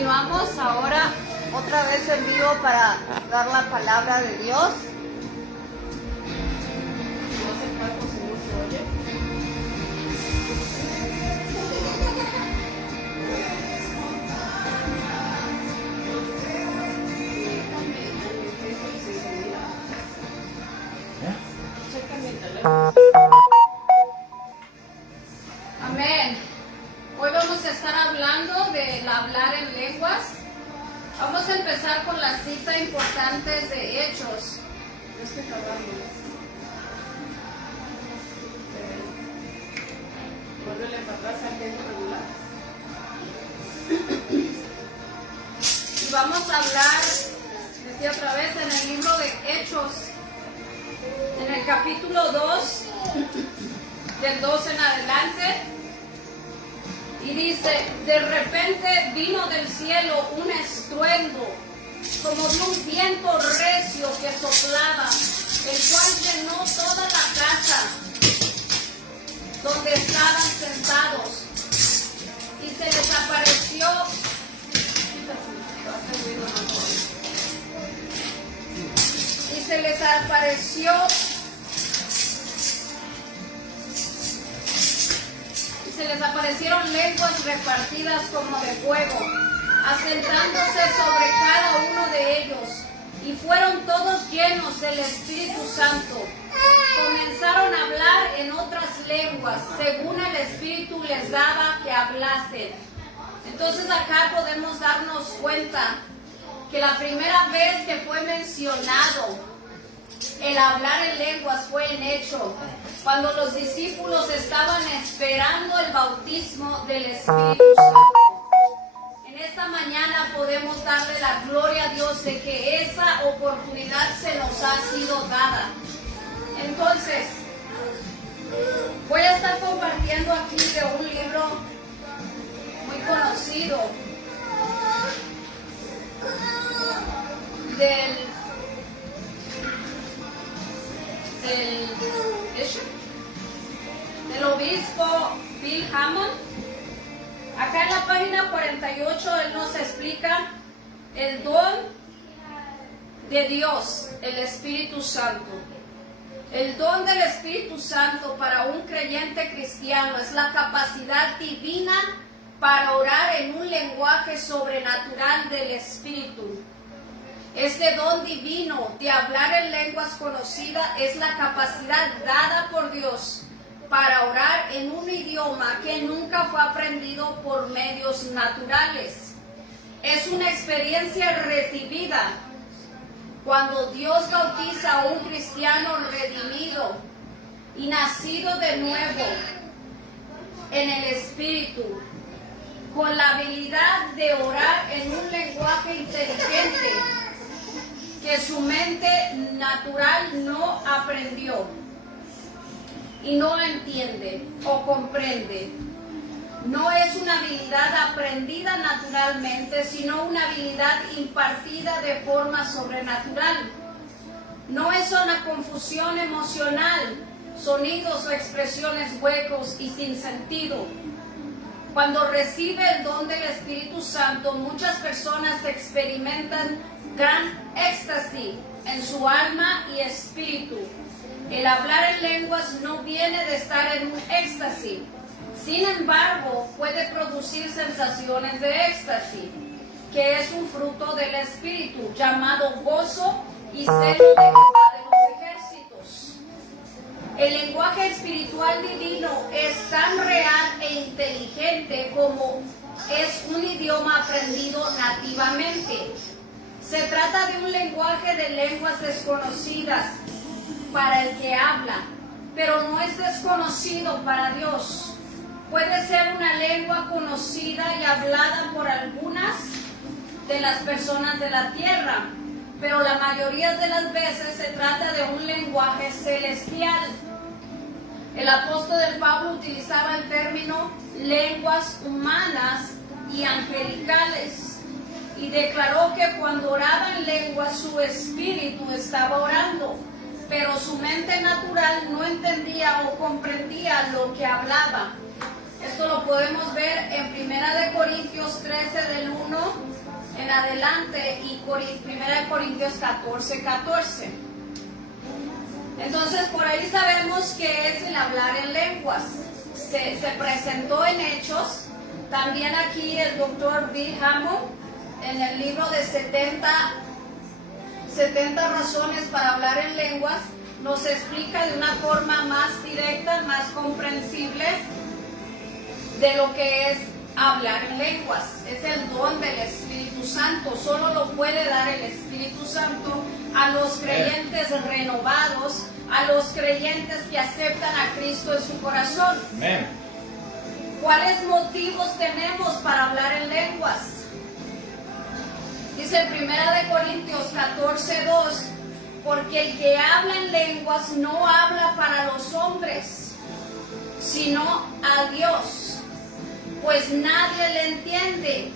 Continuamos ahora otra vez en vivo para dar la palabra de Dios. Amén. Hoy vamos a estar hablando del hablar en lenguas. Vamos a empezar con la cita importante de Hechos. No estoy grabando. Vuelve para atrás al tiempo regular. Y vamos a hablar, decía otra vez, en el libro de Hechos, en el capítulo 2, del 2 en adelante. Y dice, de repente vino del cielo un estruendo, como de un viento recio que soplaba, el cual llenó toda la casa donde estaban sentados. Y se les apareció, se les aparecieron lenguas repartidas como de fuego, asentándose sobre cada uno de ellos, y fueron todos llenos del Espíritu Santo. Comenzaron a hablar en otras lenguas, según el Espíritu les daba que hablasen. Entonces acá podemos darnos cuenta que la primera vez que fue mencionado el hablar en lenguas fue en Hecho, cuando los discípulos estaban esperando el bautismo del Espíritu Santo. En esta mañana podemos darle la gloria a Dios de que esa oportunidad se nos ha sido dada. Entonces, voy a estar compartiendo aquí de un libro muy conocido del obispo Bill Hamon. Acá en la página 48 él nos explica el don de Dios, el Espíritu Santo. El don del Espíritu Santo para un creyente cristiano es la capacidad divina para orar en un lenguaje sobrenatural del Espíritu. Este don divino de hablar en lenguas conocidas es la capacidad dada por Dios para orar en un idioma que nunca fue aprendido por medios naturales. Es una experiencia recibida cuando Dios bautiza a un cristiano redimido y nacido de nuevo en el Espíritu, con la habilidad de orar en un lenguaje inteligente que su mente natural no aprendió y no entiende o comprende. No es una habilidad aprendida naturalmente, sino una habilidad impartida de forma sobrenatural. No es una confusión emocional, sonidos o expresiones huecos y sin sentido. Cuando recibe el don del Espíritu Santo, muchas personas experimentan gran éxtasis en su alma y espíritu. El hablar en lenguas no viene de estar en un éxtasis. Sin embargo, puede producir sensaciones de éxtasis, que es un fruto del Espíritu, llamado gozo y celo de Jehová de los ejércitos. El lenguaje espiritual divino es tan real e inteligente como es un idioma aprendido nativamente. Se trata de un lenguaje de lenguas desconocidas para el que habla, pero no es desconocido para Dios. Puede ser una lengua conocida y hablada por algunas de las personas de la tierra, pero la mayoría de las veces se trata de un lenguaje celestial. El apóstol Pablo utilizaba el término lenguas humanas y angelicales y declaró que cuando oraba en lenguas su espíritu estaba orando, pero su mente natural no entendía o comprendía lo que hablaba. Esto lo podemos ver en 1 Corintios 13 del 1 en adelante y 1 Corintios 14. Entonces por ahí sabemos que es el hablar en lenguas. Se presentó en Hechos. También aquí el doctor Bill Hamon en el libro de 70 razones para hablar en lenguas nos explica de una forma más directa, más comprensible de lo que es hablar en lenguas. Es el don del Espíritu Santo. Solo lo puede dar el Espíritu Santo a los creyentes renovados, a los creyentes que aceptan a Cristo en su corazón. Amén. ¿Cuáles motivos tenemos para hablar en lenguas? Dice 1 Corintios 14:2, porque el que habla en lenguas no habla para los hombres, sino a Dios, pues nadie le entiende,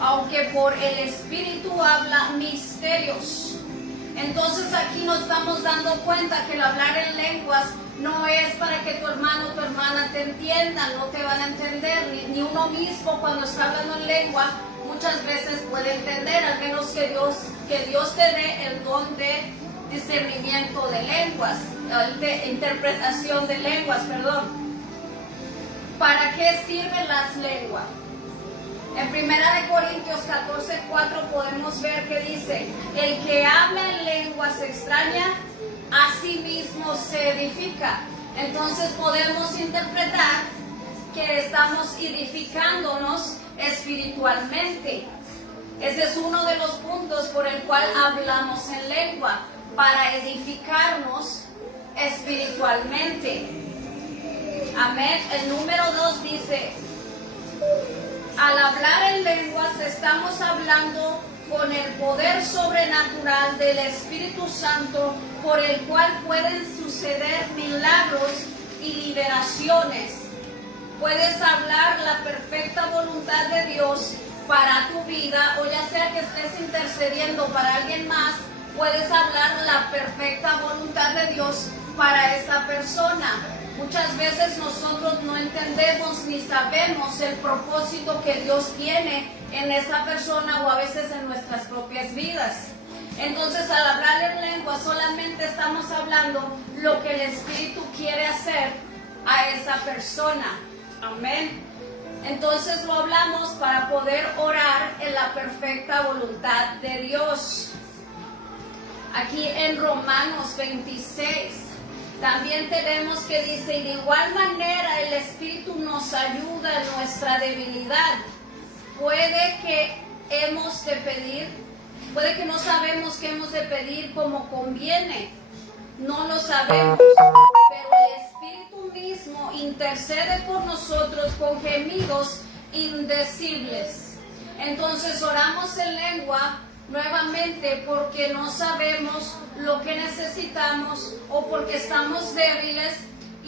aunque por el Espíritu habla misterios. Entonces aquí nos estamos dando cuenta que el hablar en lenguas no es para que tu hermano o tu hermana te entiendan, no te van a entender, ni uno mismo cuando está hablando en lengua muchas veces puede entender, al menos que Dios te dé el don de discernimiento de lenguas, de interpretación de lenguas, perdón. ¿Para qué sirven las lenguas? En 1 Corintios 14:4 podemos ver que dice, el que habla en lenguas extrañas, a sí mismo se edifica. Entonces podemos interpretar que estamos edificándonos espiritualmente. Ese es uno de los puntos por el cual hablamos en lengua, para edificarnos espiritualmente. Amén. El número 2 dice, al hablar en lenguas estamos hablando con el poder sobrenatural del Espíritu Santo, por el cual pueden suceder milagros y liberaciones. Puedes hablar la perfecta voluntad de Dios para tu vida, o ya sea que estés intercediendo para alguien más, puedes hablar la perfecta voluntad de Dios para esa persona. Muchas veces nosotros no entendemos ni sabemos el propósito que Dios tiene en esa persona o a veces en nuestras propias vidas. Entonces al hablar en lengua solamente estamos hablando lo que el Espíritu quiere hacer a esa persona. Amén. Entonces lo hablamos para poder orar en la perfecta voluntad de Dios. Aquí en Romanos 26 también tenemos que dice, y de igual manera el Espíritu nos ayuda en nuestra debilidad. Puede que no sabemos qué hemos de pedir como conviene, no lo sabemos, pero el Espíritu mismo intercede por nosotros con gemidos indecibles. Entonces oramos en lengua nuevamente porque no sabemos lo que necesitamos o porque estamos débiles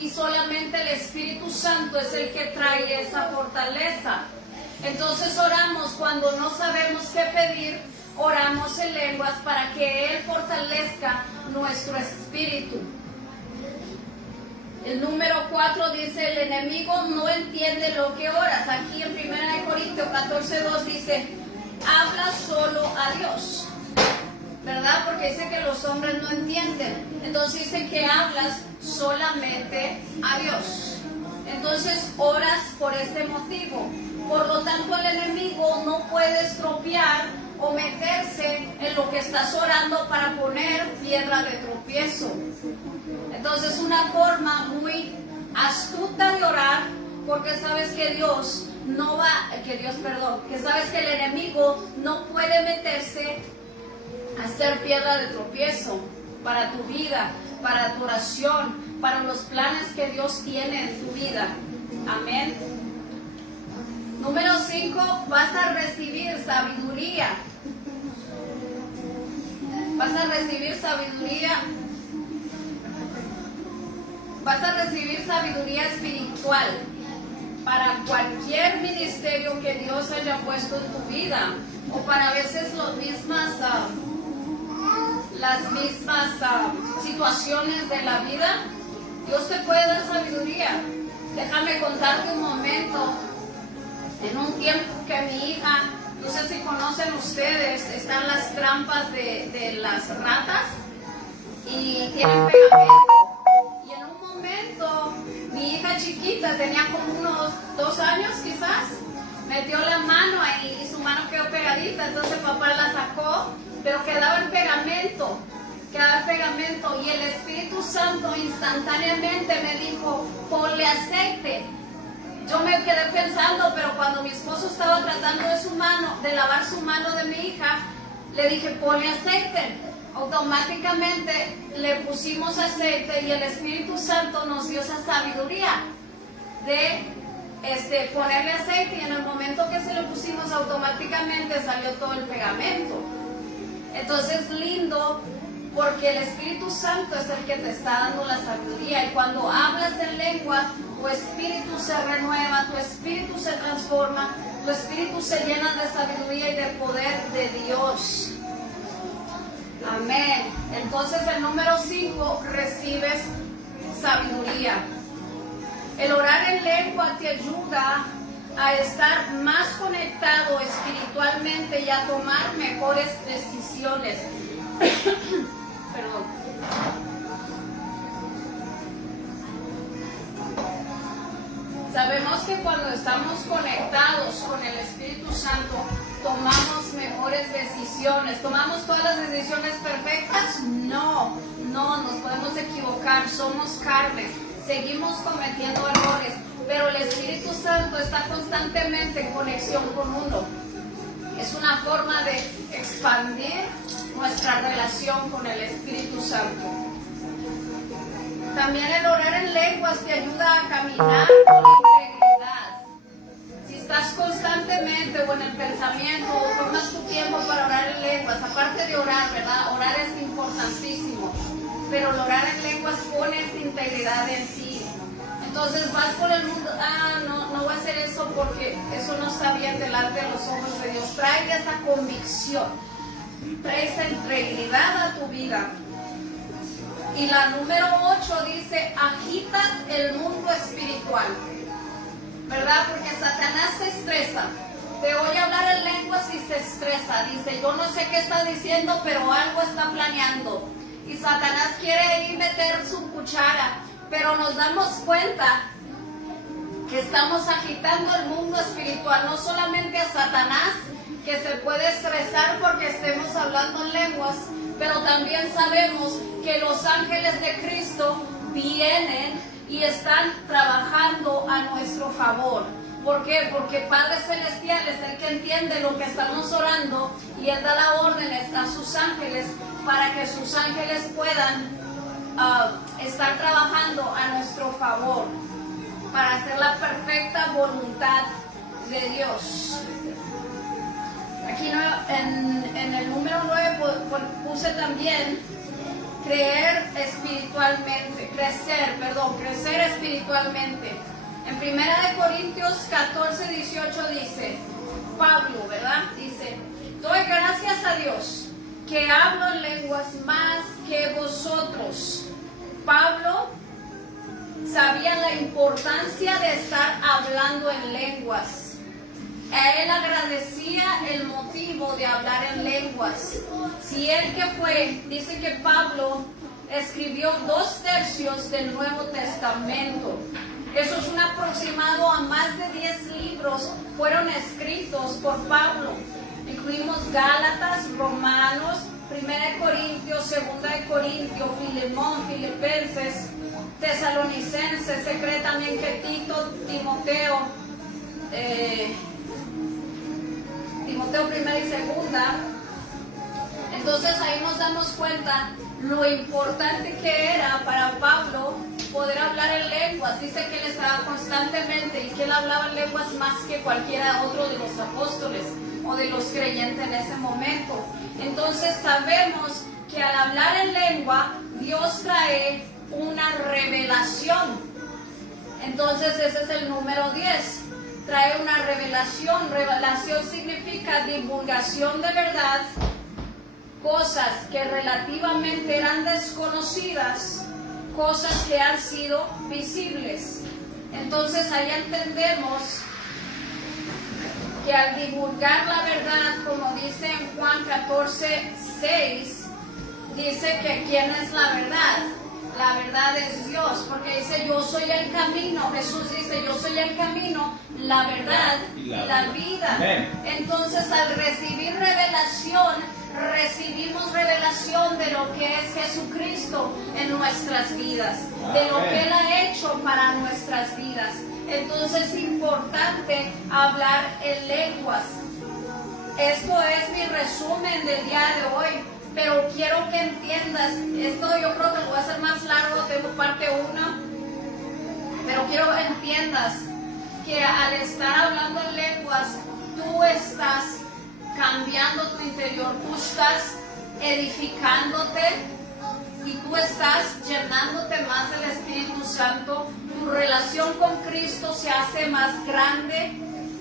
y solamente el Espíritu Santo es el que trae esa fortaleza. Entonces oramos cuando no sabemos qué pedir, oramos en lenguas para que Él fortalezca nuestro espíritu. El número 4 dice, el enemigo no entiende lo que oras. Aquí en 1 Corintios 14:2 dice, habla solo a Dios, ¿verdad? Porque dice que los hombres no entienden. Entonces dice que hablas solamente a Dios. Entonces oras por este motivo. Por lo tanto el enemigo no puede estropear o meterse en lo que estás orando para poner piedra de tropiezo. Entonces una forma muy astuta de orar, porque sabes que que sabes que el enemigo no puede meterse a hacer piedra de tropiezo para tu vida, para tu oración, para los planes que Dios tiene en tu vida. Amén. Número 5, vas a recibir sabiduría. Vas a recibir sabiduría. Vas a recibir sabiduría espiritual para cualquier ministerio que Dios haya puesto en tu vida, o para a veces las mismas situaciones de la vida. Dios te puede dar sabiduría. Déjame contarte un momento. En un tiempo que mi hija, no sé si conocen ustedes, están las trampas de las ratas y tienen pegamento. Y en un momento, mi hija chiquita, tenía como unos 2 años quizás, metió la mano ahí y su mano quedó pegadita, entonces papá la sacó, pero quedaba el pegamento y el Espíritu Santo instantáneamente me dijo, ponle aceite. Yo me quedé pensando, pero cuando mi esposo estaba tratando de lavar su mano de mi hija, le dije, ponle aceite. Automáticamente le pusimos aceite y el Espíritu Santo nos dio esa sabiduría de ponerle aceite, y en el momento que se lo pusimos automáticamente salió todo el pegamento. Entonces lindo, porque el Espíritu Santo es el que te está dando la sabiduría, y cuando hablas en lengua, tu espíritu se renueva, tu espíritu se transforma, tu espíritu se llena de sabiduría y de poder de Dios. Amén. Entonces el número 5, recibes sabiduría. El orar en lengua te ayuda a estar más conectado espiritualmente y a tomar mejores decisiones. Perdón. Sabemos que cuando estamos conectados con el Espíritu Santo, tomamos mejores decisiones. ¿Tomamos todas las decisiones perfectas? No, nos podemos equivocar, somos carnes, seguimos cometiendo errores, pero el Espíritu Santo está constantemente en conexión con uno. Es una forma de expandir nuestra relación con el Espíritu Santo. También el orar en lenguas te ayuda a caminar con integridad. Si estás constantemente o en el pensamiento o tomas tu tiempo para orar en lenguas, aparte de orar, ¿verdad? Orar es importantísimo, pero el orar en lenguas pones integridad en ti. Entonces vas por el mundo, no voy a hacer eso porque eso no está bien delante de los ojos de Dios. Trae esa convicción, trae esa integridad a tu vida. Y la número 8 dice, agitas el mundo espiritual, ¿verdad? Porque Satanás se estresa. Te oye hablar en lenguas y se estresa. Dice, yo no sé qué está diciendo, pero algo está planeando. Y Satanás quiere ahí meter su cuchara. Pero nos damos cuenta que estamos agitando el mundo espiritual, no solamente a Satanás, que se puede estresar porque estemos hablando en lenguas, pero también sabemos que los ángeles de Cristo vienen y están trabajando a nuestro favor. ¿Por qué? Porque Padre Celestial es el que entiende lo que estamos orando y Él da las órdenes a sus ángeles para que sus ángeles puedan estar trabajando a nuestro favor para hacer la perfecta voluntad de Dios. Aquí en el número 9 puse también crecer espiritualmente. En 1 Corintios 14, 18 dice, Pablo, ¿verdad? Dice, doy gracias a Dios que hablo en lenguas más que vosotros. Pablo sabía la importancia de estar hablando en lenguas. A él agradecía el motivo de hablar en lenguas. Si él que fue, dice que Pablo escribió 2/3 del Nuevo Testamento. Eso es un aproximado a más de 10 libros fueron escritos por Pablo. Incluimos Gálatas, Romanos, 1 Corintios, 2 Corintios, Filemón, Filipenses, Tesalonicenses, se cree también que Tito, Timoteo 1 y 2. Entonces ahí nos damos cuenta lo importante que era para Pablo poder hablar en lenguas. Dice que él estaba constantemente y que él hablaba en lenguas más que cualquiera otro de los apóstoles o de los creyentes en ese momento. Entonces sabemos que al hablar en lengua Dios trae una revelación. Entonces ese es el número 10. Trae una revelación. Revelación significa divulgación de verdad, cosas que relativamente eran desconocidas, cosas que han sido visibles. Entonces ahí entendemos que al divulgar la verdad, como dice en Juan 14:6, dice que ¿quién es la verdad? La verdad es Dios, porque dice yo soy el camino. Jesús dice yo soy el camino, la verdad y la vida. Entonces al recibir revelación, recibimos revelación de lo que es Jesucristo en nuestras vidas, de lo que Él ha hecho para nuestras vidas. Entonces es importante hablar en lenguas. Esto es mi resumen del día de hoy, pero quiero que entiendas, esto yo creo que lo voy a hacer más largo, tengo parte 1, pero quiero que entiendas que al estar hablando en lenguas, tú estás cambiando tu interior, tú estás edificándote y tú estás llenándote más del Espíritu Santo. Tu relación con Cristo se hace más grande,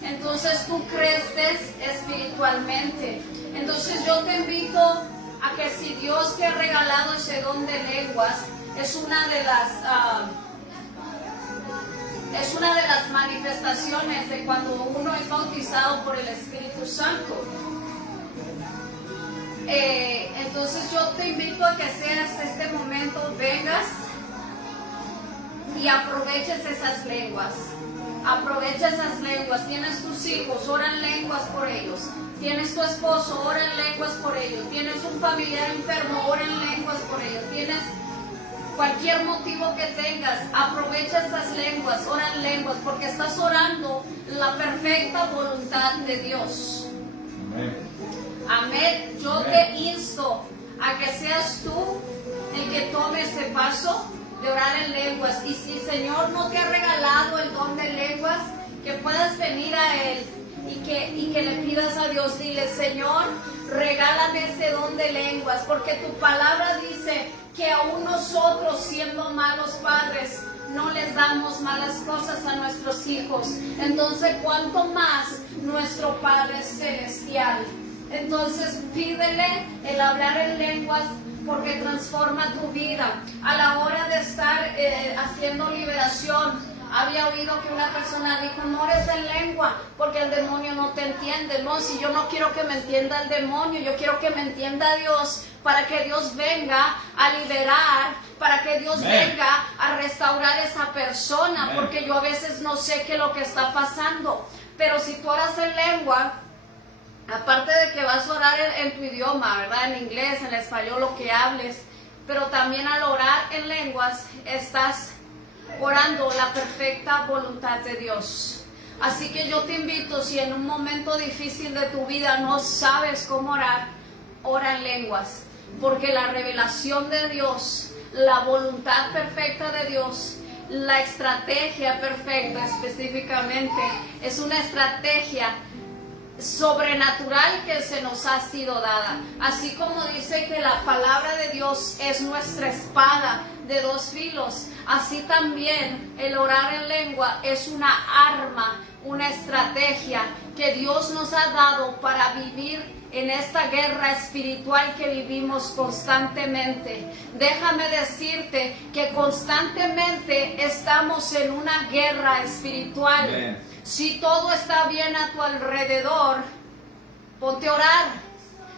entonces tú creces espiritualmente. Entonces yo te invito a que si Dios te ha regalado ese don de lenguas, es una de las manifestaciones de cuando uno es bautizado por el Espíritu Santo. Entonces yo te invito a que seas este momento, vengas y aproveches esas lenguas. Aprovecha esas lenguas. Tienes tus hijos, ora en lenguas por ellos. Tienes tu esposo, ora en lenguas por ellos. Tienes un familiar enfermo, ora en lenguas por ellos. Tienes cualquier motivo que tengas, aprovecha esas lenguas, ora en lenguas, porque estás orando la perfecta voluntad de Dios. Amén. Amén. Yo te insto a que seas tú el que tome ese paso de orar en lenguas. Y si el Señor no te ha regalado el don de lenguas, que puedas venir a Él y que le pidas a Dios, dile, Señor, regálame ese don de lenguas, porque tu palabra dice que aún nosotros, siendo malos padres, no les damos malas cosas a nuestros hijos. Entonces, ¿cuánto más nuestro Padre Celestial? Entonces, pídele el hablar en lenguas, porque transforma tu vida. A la hora de estar haciendo liberación, había oído que una persona dijo, no ores en lengua porque el demonio no te entiende. No, si yo no quiero que me entienda el demonio, yo quiero que me entienda Dios, para que Dios venga a liberar, para que Dios venga a restaurar esa persona, porque yo a veces no sé qué es lo que está pasando. Pero si tú oras en lengua, aparte de que vas a orar en tu idioma, ¿verdad? En inglés, en español, lo que hables, pero también al orar en lenguas estás orando la perfecta voluntad de Dios. Así que yo te invito, si en un momento difícil de tu vida no sabes cómo orar, ora en lenguas, porque la revelación de Dios, la voluntad perfecta de Dios, la estrategia perfecta específicamente, es una estrategia sobrenatural que se nos ha sido dada. Así como dice que la palabra de Dios es nuestra espada de dos filos, así también el orar en lengua es una arma, una estrategia que Dios nos ha dado para vivir en esta guerra espiritual que vivimos constantemente. Déjame decirte que constantemente estamos en una guerra espiritual. Bien. Si todo está bien a tu alrededor, ponte a orar.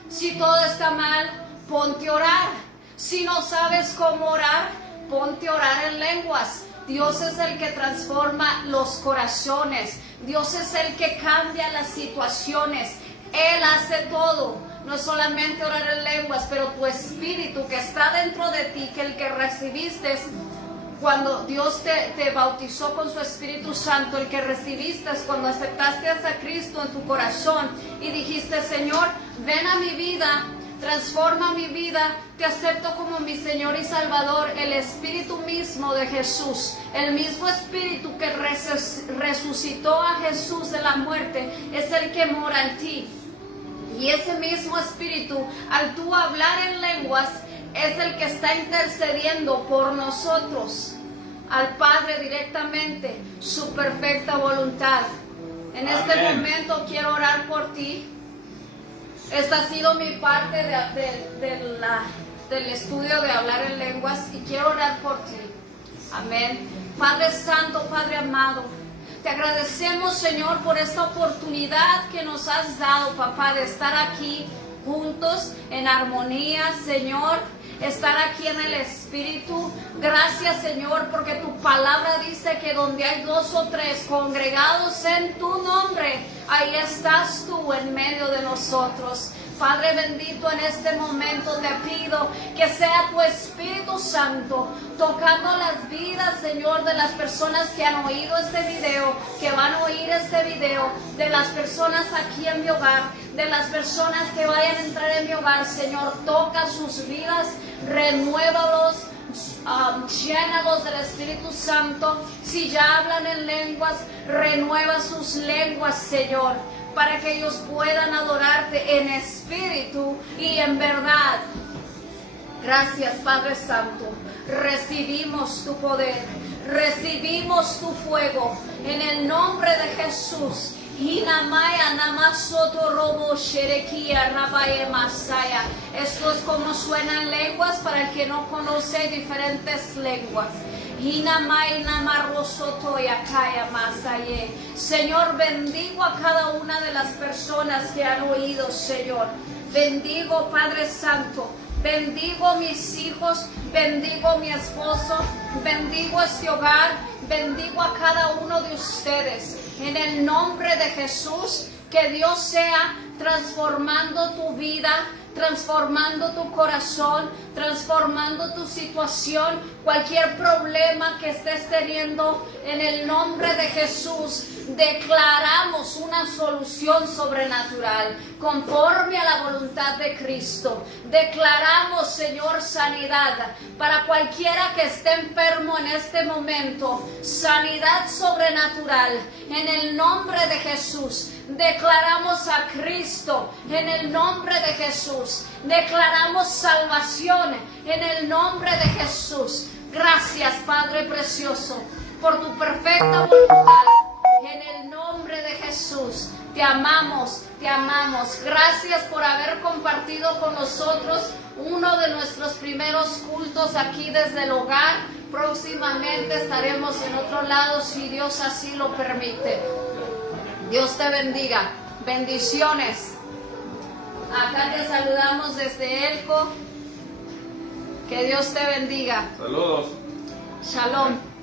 Si todo está mal, ponte a orar. Si no sabes cómo orar, ponte a orar en lenguas. Dios es el que transforma los corazones. Dios es el que cambia las situaciones. Él hace todo. No solamente orar en lenguas, pero tu espíritu que está dentro de ti, que el que recibiste cuando Dios te bautizó con su Espíritu Santo, el que recibiste cuando aceptaste a Cristo en tu corazón y dijiste, Señor, ven a mi vida, transforma mi vida, te acepto como mi Señor y Salvador. El Espíritu mismo de Jesús, el mismo Espíritu que resucitó a Jesús de la muerte, es el que mora en ti. Y ese mismo Espíritu, al tú hablar en lenguas, es el que está intercediendo por nosotros al Padre directamente, su perfecta voluntad. En este momento quiero orar por ti. Esta ha sido mi parte del estudio de hablar en lenguas y quiero orar por ti. Amén. Padre Santo, Padre amado, te agradecemos, Señor, por esta oportunidad que nos has dado, papá, de estar aquí juntos en armonía, Señor. Estar aquí en el Espíritu. Gracias, Señor, porque tu palabra dice que donde hay 2 o 3 congregados en tu nombre, ahí estás tú en medio de nosotros. Padre bendito, en este momento te pido que sea tu Espíritu Santo tocando las vidas, Señor, de las personas que han oído este video, que van a oír este video, de las personas aquí en mi hogar, de las personas que vayan a entrar en mi hogar. Señor, toca sus vidas, renuévalos, llénalos del Espíritu Santo. Si ya hablan en lenguas, renueva sus lenguas, Señor, para que ellos puedan adorarte en espíritu y en verdad. Gracias, Padre Santo. Recibimos tu poder, recibimos tu fuego en el nombre de Jesús. Esto es como suenan lenguas para el que no conoce diferentes lenguas. Señor, bendigo a cada una de las personas que han oído, Señor. Bendigo, Padre Santo. Bendigo mis hijos, bendigo mi esposo, bendigo este hogar, bendigo a cada uno de ustedes. En el nombre de Jesús, que Dios sea transformando tu vida, transformando tu corazón, transformando tu situación, cualquier problema que estés teniendo. En el nombre de Jesús, declaramos una solución sobrenatural conforme a la voluntad de Cristo. Declaramos, Señor, sanidad para cualquiera que esté enfermo en este momento, sanidad sobrenatural en el nombre de Jesús. Declaramos a Cristo en el nombre de Jesús. Declaramos salvación en el nombre de Jesús. Gracias, Padre precioso, por tu perfecta voluntad. En el nombre de Jesús, te amamos, te amamos. Gracias por haber compartido con nosotros uno de nuestros primeros cultos aquí desde el hogar. Próximamente estaremos en otro lado si Dios así lo permite. Dios te bendiga. Bendiciones. Acá te saludamos desde Elco. Que Dios te bendiga. Saludos. Shalom.